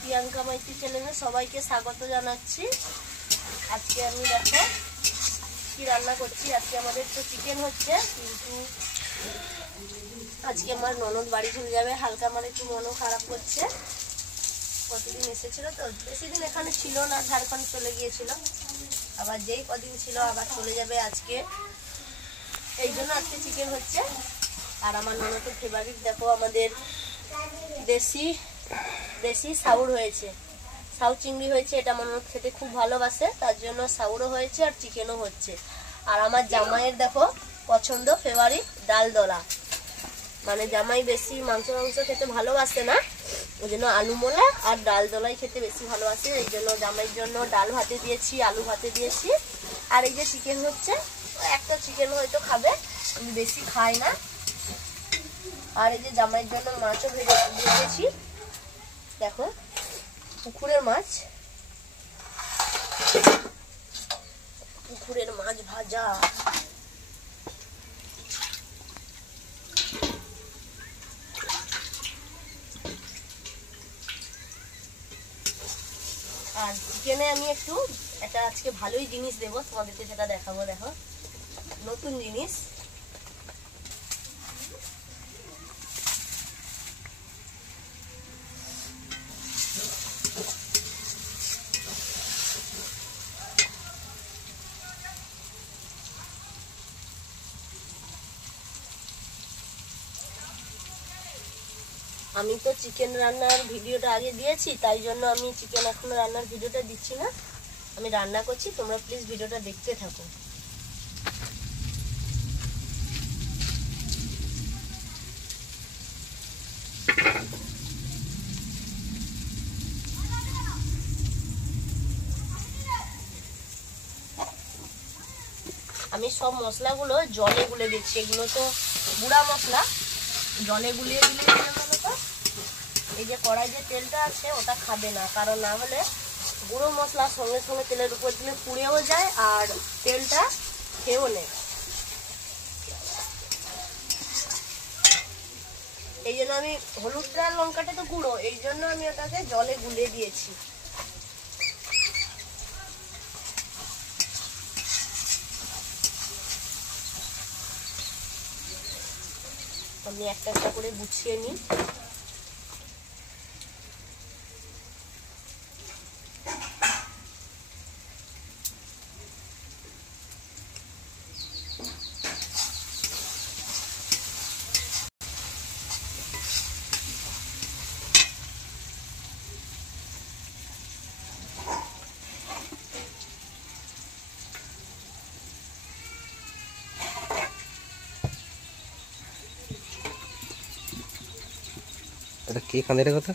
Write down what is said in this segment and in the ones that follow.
প্রিয়াঙ্কা মাইতি চ্যানেলে সবাইকে স্বাগত জানাচ্ছি। আজকে আমি দেখো কি রান্না করছি। আজকে আমাদের তো চিকেন হচ্ছে, কিন্তু আজকে আমার ননদ বাড়ি চলে যাবে। হালকা আমার একটু মনও খারাপ করছে। কতদিন এসেছিল তো, বেশি দিন এখানে ছিল না, ঝাড়খণ্ড চলে গিয়েছিল। আবার যেই কদিন ছিল আবার চলে যাবে আজকে, এই জন্য আজকে চিকেন হচ্ছে। আর আমার ননদের ফেভারিট দেখো আমাদের দেশি সাউর হয়েছে, সাউ চিংড়ি হয়েছে। এটা আমার ননদ খেতে খুব ভালোবাসে, তার জন্য সাউরও হয়েছে আর চিকেনও হচ্ছে। আর আমার জামাইয়ের দেখো পছন্দ ফেভারিট ডাল দলা, মানে জামাই বেশি মাংস খেতে ভালোবাসে না, ওই জন্য আলু মোলা আর ডাল দলাই খেতে বেশি ভালোবাসে। এই জন্য জামাইয়ের জন্য ডাল ভাতে দিয়েছি, আলু ভাতে দিয়েছি। আর এই যে চিকেন হচ্ছে, একটা চিকেন হয়তো খাবে, আমি বেশি খাই না। আর এই যে জামাইয়ের জন্য মাছও ভেজেছি, দেখো পুকুরের মাছ ভাজা। আর চিকেনে আমি একটু একটা আজকে ভালোই জিনিস দেবো তোমাদেরকে, সেটা দেখাবো। দেখো নতুন জিনিস, আমি তো চিকেন রান্নার ভিডিওটা আগে দিয়েছি, তাই জন্য আমি চিকেন এখনো রান্নার ভিডিওটা দিচ্ছি না। আমি রান্না করছি, তোমরা প্লিজ ভিডিওটা দেখতে থাকো। আমি সব মশলাগুলো জলে গুলে দিচ্ছি, এগুলো তো গুঁড়া মশলা, জলে গুলিয়ে দিলে এই যে কড়াই যে তেলটা আছে ওটা খাবে না, কারণ না হলে গুঁড়ো মশলা সঙ্গে সঙ্গে তেলের উপর দিলে পুড়েও যায় আর তেলটা খেয়েও নেয়। এই জন্য আমি হলুদটা লঙ্কাটা তো গুঁড়ো, এই জন্য আমি ওটাকে জলে গুলে দিয়েছি। আমি একটা একটা করে গুছিয়ে নিই। এটা কি কাঁদের কথা?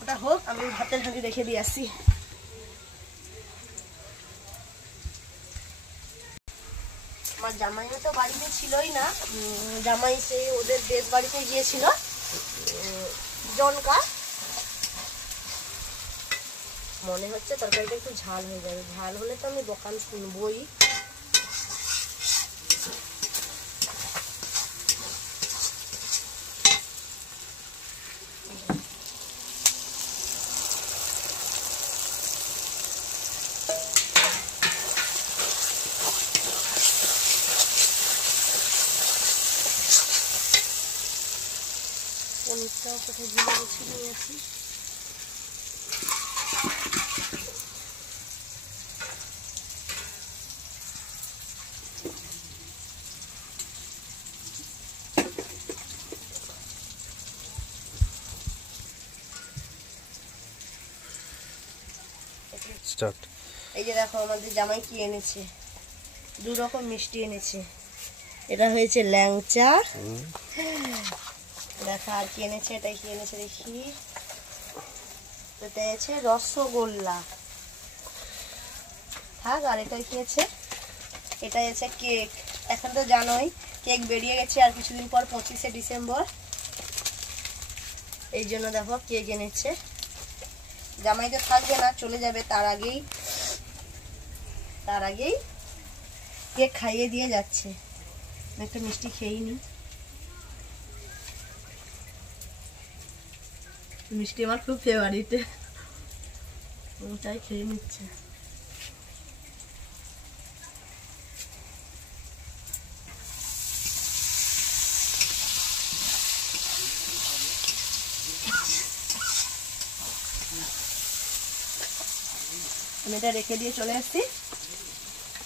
ওটা হোক, আমি ভাতের হাঁড়ি রেখে দিয়ে আসি। আমার জামাইও তো বাড়িতে ছিলই না, জামাই সে ওদের দেশ বাড়িতে গিয়েছিল জনকা। মনে হচ্ছে তরকারিটা একটু ঝাল হয়ে যাবে, ঝাল হলে তো আমি দোকান শুনবই। পনিরটাও কোথায় ভুলে গেছি, নিয়ে আসি। এই যে দেখো আমাদের জামাই কি এনেছে, 2 রকম মিষ্টি এনেছে। এটা হয়েছে ল্যাংচা, দেখা আর কি এনেছে, এটাই কি এনেছে দেখি, এটা আছে রসগোল্লা, থাক। আর এটাই কি আছে, এটা আছে কেক। এখন তো জানোই কেক বেরিয়ে গেছে আর কিছুদিন পর 25শে ডিসেম্বর, এই জন্য দেখো কেক এনেছে। জামাই তো থাকবে না, চলে যাবে, তার আগেই কেক খাইয়ে দিয়ে যাচ্ছে। একটা মিষ্টি খেয়েই নি। মিষ্টি আমার খুব ফেভারিট, ওটাই খেয়ে নিচ্ছে। আমি এটা রেখে দিয়ে চলে আসছি,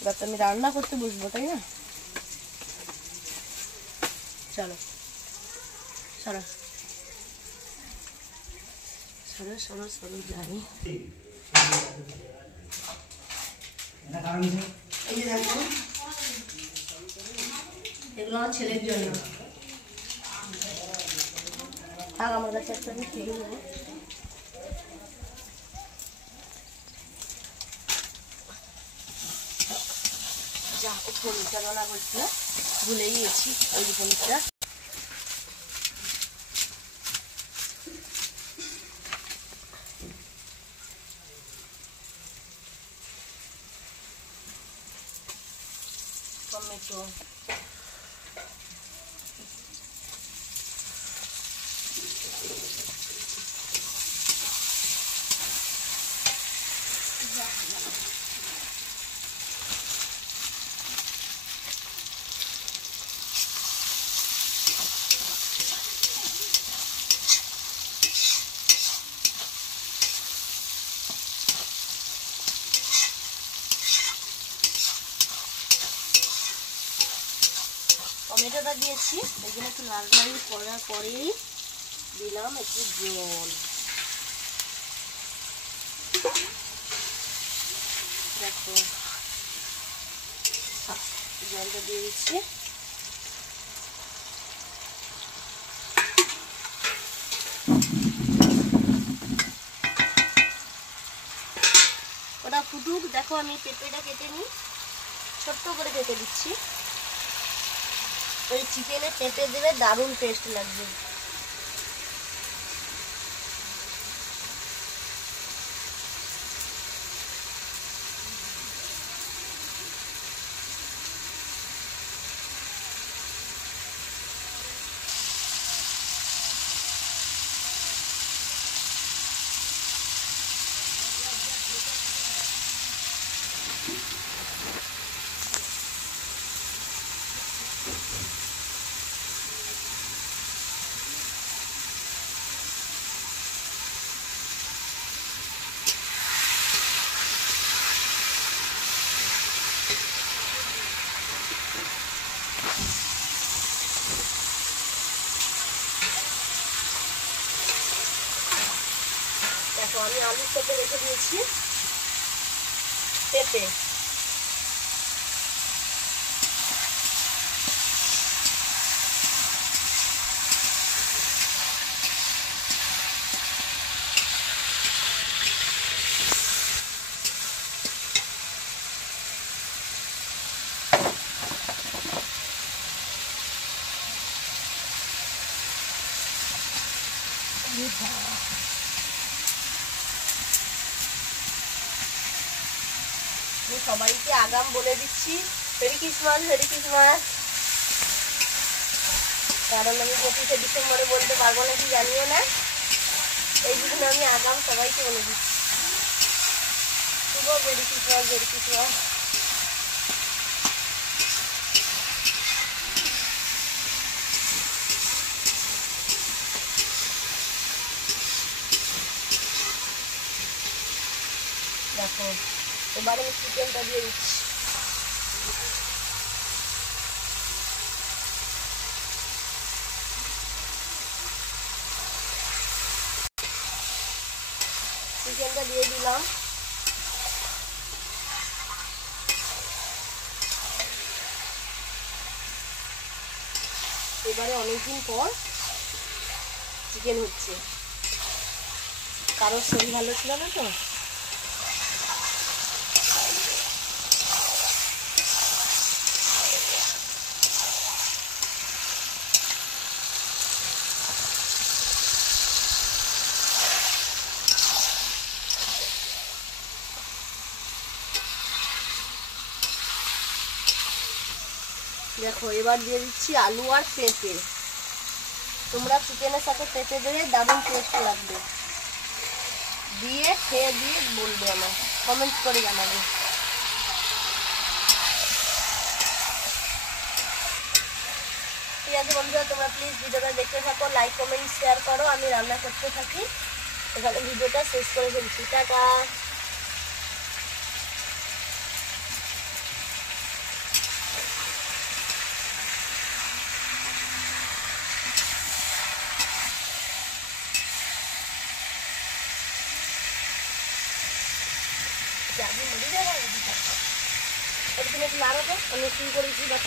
এবার তো আমি রান্না করতে বসবো, তাই না? চলো সরো সরো সরো সরো যাই। এই যে দেখো, এগুলো আমার ছেলের জন্য। থাক, আমার কাছে একটা আমি খেয়ে নেবো। যা, ও পনিরটা রান্না করছিল, ভুলেই গেছি ওই যে পনিরটা। টমেটো, টমেটোটা দিয়েছি, এখানে একটু নাড়ানাড়ি করার পরেই দিলাম একটু জল। দেখো জলটা দিয়ে দিচ্ছি। ওটা ফুটুক, দেখো আমি পেঁপেটা কেটে নিই, ছোট্ট করে কেটে দিচ্ছি। ওই চিকেনে পেঁপে দেবে, দারুণ টেস্ট লাগবে। দেখো আমি আলুর সাথে রেখে দিয়েছি পেঁপে। আমি সবাইকে আগাম বলে দিচ্ছি, মেরি ক্রিসমাস, মেরি ক্রিসমাস। কারণ আমি 25শে ডিসেম্বরে বলতে পারবো না কি জানিও না, এই জন্য আমি আগাম সবাইকে বলে দিচ্ছি শুভ মেরি ক্রিসমাস, মেরি ক্রিসমাস। দেখো এবারে আমি চিকেনটা দিয়ে দিচ্ছি। চিকেনটা দিয়ে দিলাম। এবারে অনেকদিন পর চিকেন হচ্ছে, কারোর শরীর ভালো ছিল না তো। দেখো এবার দিয়ে দিচ্ছি আলু আর পেঁপে। তোমরা চিকেনের সাথে পেঁপে দেবে, দারুণ টেস্ট লাগবে। দিয়ে খেয়ে দিয়ে বলবে, আমার কমেন্ট করে জানাবে। ঠিক আছে বন্ধুরা, তোমরা প্লিজ ভিডিওটা দেখতে থাকো, লাইক কমেন্ট শেয়ার করো, আমি রান্না করতে থাকি। এখানে ভিডিওটা শেষ করে ফেলছি, টাটা। আমি মরে যাবো, একটু নাড়ো তো, আমি শুরু করেছি।